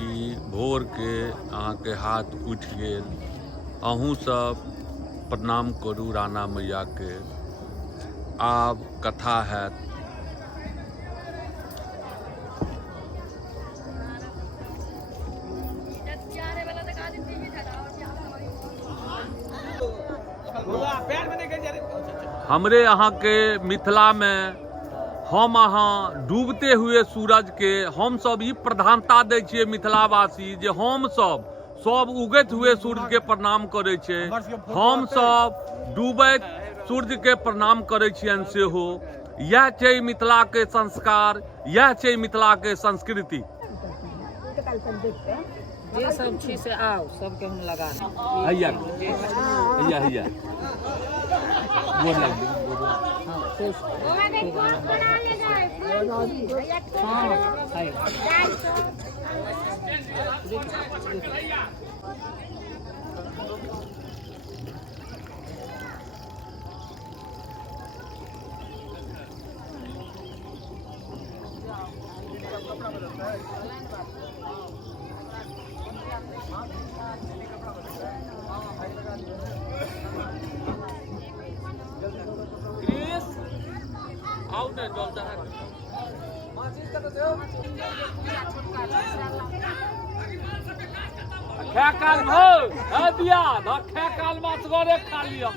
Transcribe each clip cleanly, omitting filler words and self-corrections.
कि भोर के अहाँ के हाथ उठि गेल, अहूँ सब प्रणाम करू राणा मैया के। आब कथा हैत। हमरे यहाँ के मिथिला में हम अहाँ डूबते हुए सूरज के हम सब ई प्रधानता दै छियै मिथिलावासी जे हम सब उगैत हुए सूर्य के प्रणाम करे छै, हम सब डूबैत सूर्य के प्रणाम करे छियनि सेहो। यह छै मिथिला के संस्कार, यह छै मिथिला के संस्कृति। जे सब छी से आओ सबके हम लगा हैया हैया हैया गोर लग खे काल भो दिया खे काल माछ गरे खा लिया।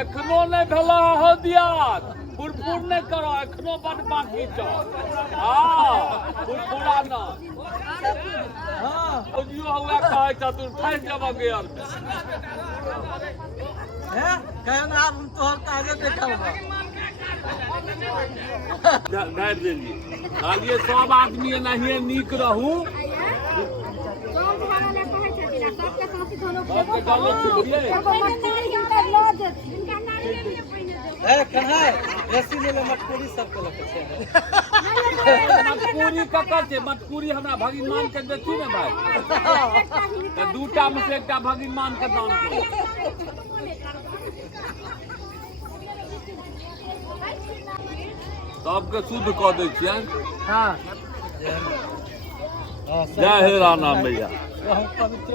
एखनो नहीं भेल हो दिया फुरफुर नहीं करो, एखनो बड़ बाकी छ। फुरफुरा न हुआ कहे छ तू फंस जब गेल हम तोहर काजे देखल गाड़ि देलिए कहलिए सब आदमी एनाहिए नीक रहू। मटकूरी ककर छै? मटकूरी हमरा भगवान के देती ने भाई, दूटा में से एकटा भगवान के दान करू। सबके शुद्ध कऽ दै छियनि। जय हे राणा मैया। पवित्र